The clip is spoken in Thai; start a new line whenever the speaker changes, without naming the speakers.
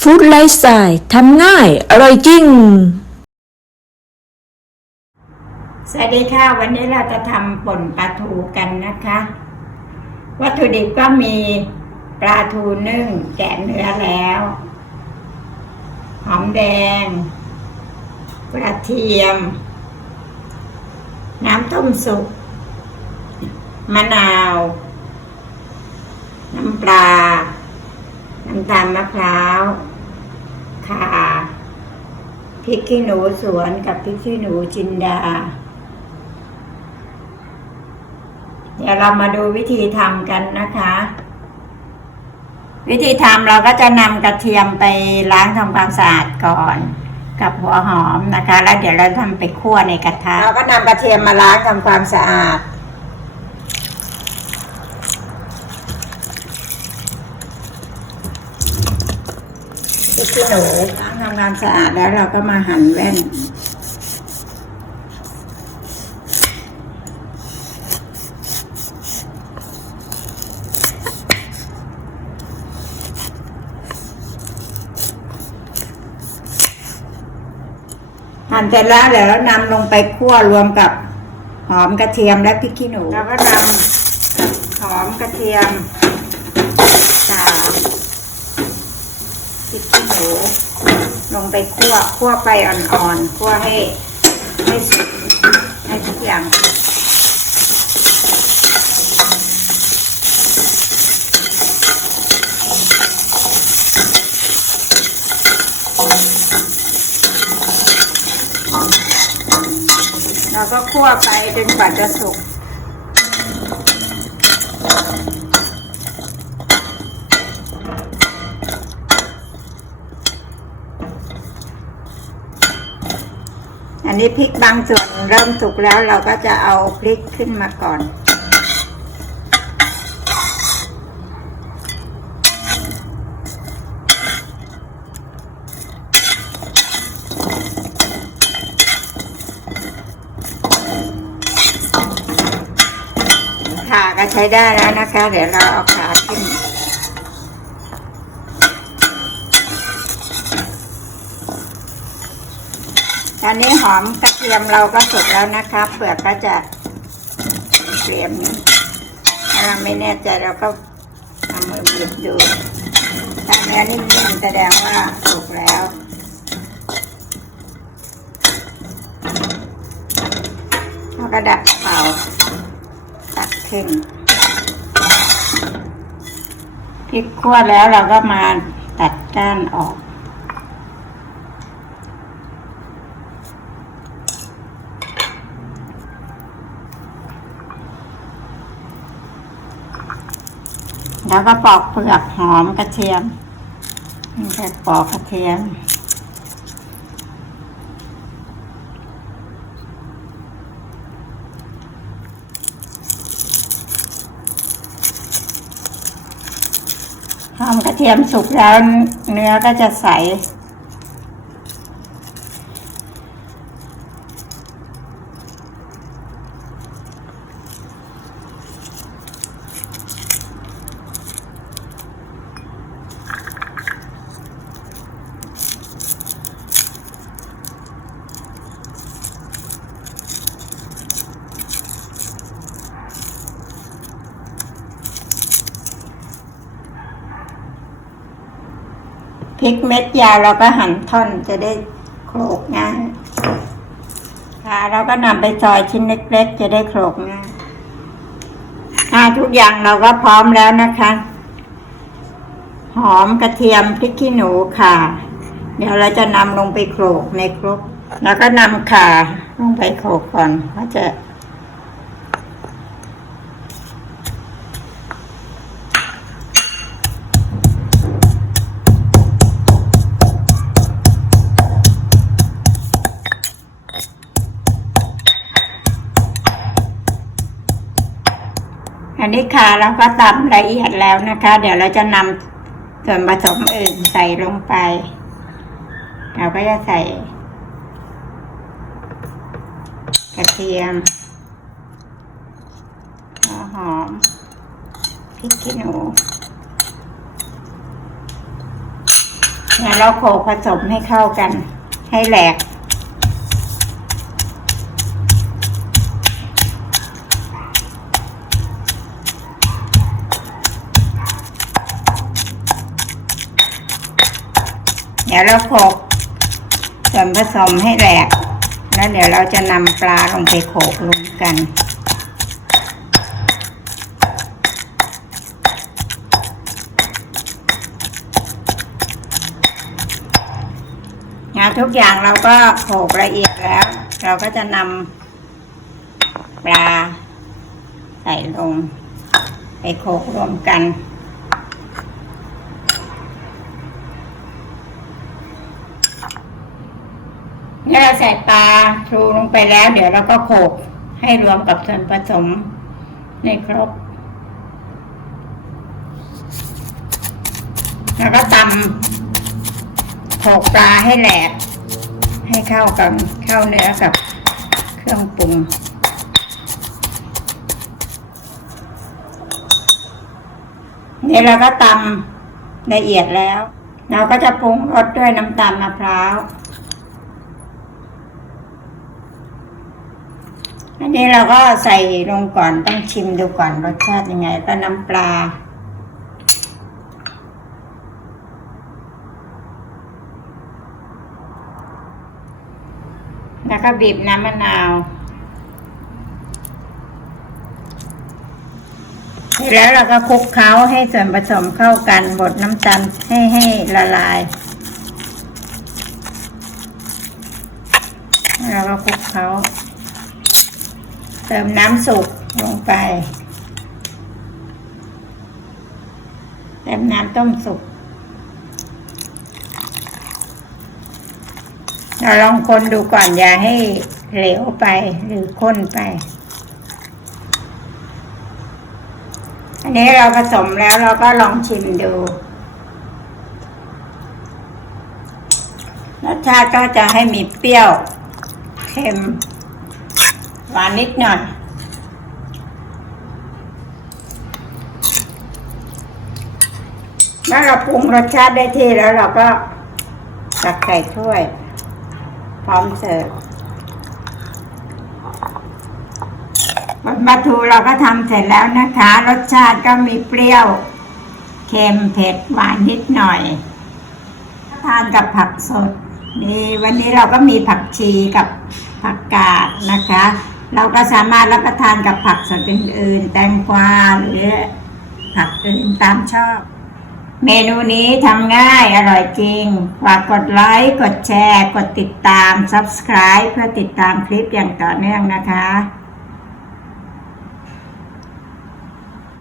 ฟู้ดไลฟ์สไตล์ทำง่าย อร่อยจริง
สวัสดีค่ะ วันนี้เราจะทำป่นปลาทูกันนะคะ วัตถุดิบก็มีปลาทูนึ่ง แกะเนื้อแล้ว หอมแดง กระเทียม น้ำต้มสุก มะนาว น้ำปลา น้ำตาลมะพร้าวข่าพริกขี้หนูสวนกับพริกขี้หนูจินดา เดี๋ยวเรามาดูวิธีทำกันนะคะ วิธีทำเราก็จะนำกระเทียมไปล้างทำความสะอาดก่อน กับหัวหอมนะคะ แล้วเดี๋ยวเราทำไปคั่วในกระทะเราก็นำกระเทียมมาล้างทำความสะอาด พริกขี้หนูล้างทำความสะอาดแล้วเราก็มาหั่นแว่นหั่นเสร็จแล้วเดี๋ยวเรานำลงไปคั่วรวมกับหอมกระเทียมและพริกขี้หนู แล้วก็นำหอมกระเทียมข่า พริกขี้หนูลงไปคั่วคั่วไฟอ่อนๆคั่วให้ให้สุกให้ทุกอย่างเราก็คั่วไปจนกว่าจะสุก อันนี้พริกบางส่วนเริ่มสุกแล้วเราก็จะเอาพริกขึ้นมาก่อน ขาก็ใช้ได้แล้วนะคะ เดี๋ยวเราเอาขาขึ้น ตอนนี้หอมกระเทียมเราก็สุกแล้วนะคะเปลือกก็จะเกรียมถ้าเราไม่แน่ใจเราก็เอามือบีบดูถ้าเนื้อนิ่มๆแสดงว่าสุกแล้วเราก็ดับเผาตักขึ้นพริกคั่วแล้วเราก็มาตัดก้านออก แล้วก็ปอกเปลือกหอมกระเทียมนี่แค่ปอกกระเทียม หอมกระเทียมสุกแล้วเนื้อก็จะใส พริกเม็ดยาวเราก็หั่นท่อนจะได้โขลกง่ายค่ะเราก็นำไปซอยชิ้นเล็กๆจะได้โขลกง่ายอ่าทุกอย่างเราก็พร้อมแล้วนะคะ หอมกระเทียมพริกขี้หนูค่ะ เดี๋ยวเราจะนำลงไปโขลกในครกแล้วก็นำข่าลงไปโขลกก่อนว่าจะ อันนี้ค่ะเราก็ตำละเอียดแล้วนะคะ เดี๋ยวเราจะนำส่วนผสมอื่นใส่ลงไป เราก็จะใส่ กระเทียมหัวหอมพริกขี้หนูเนี่ยเราโขลกผสมให้เข้ากัน ให้แหลก ดี๋ยวเราโขลกส่วนผสมให้แหลก แล้วเดี๋ยวเราจะนำปลาลงไปโขลกรวมกันงาทุกอย่างเราก็โขลกละเอียดแล้ว เราก็จะนำปลาใส่ลง ไปโขลกรวมกัน เมื่อเราใส่ปลาทูลงไปแล้ว เดี๋ยวเราก็โขลกให้รวมกับส่วนผสมในครกแล้วก็ตำโขลกปลาให้แหลก ให้เข้ากันเข้าเนื้อกับเครื่องปรุงนี่เราก็ตำละเอียดแล้ว เราก็จะปรุงรสด้วยน้ำตาลมะพร้าว นนี้เราก็ใส่ลงก่อนต้องชิมดูก่อนรสชาติยังไง ก็น้ำปลา แล้วก็บีบน้ำมะนาวเสร็จแล้วเราก็คลุกเคล้าให้ส่วนผสมเข้ากันบดน้ำตาลให้ให้ละลายแล้วเราก็คลุกเคล้า ติมน้ำสุกลงไป เติมน้ำต้มสุก เราลองคนดูก่อนอย่าให้เหลวไปหรือข้นไป อันนี้เราผสมแล้วเราก็ลองชิมดู รสชาติก็จะให้มีเปรี้ยว เค็ม หวานนิดหน่อยเมื่อเราปรุงรสชาติได้ที่แล้วเราก็ตักใส่ถ้วย พร้อมเสิร์ฟบนปลาทูเราก็ทำเสร็จแล้วนะคะ รสชาติก็มีเปรี้ยว เค็มเผ็ดหวานนิดหน่อย ทานกับผักสดนี่วันนี้เราก็มีผักชีกับผักกาดนะคะ เราก็สามารถรับประทานกับผักสดอื่นๆ แตงกวาหรือผักอื่นตามชอบ เมนูนี้ทำง่ายอร่อยจริงฝากกดไลค์กดแชร์ กดติดตาม Subscribe เพื่อติดตามคลิปอย่างต่อเนื่องนะคะ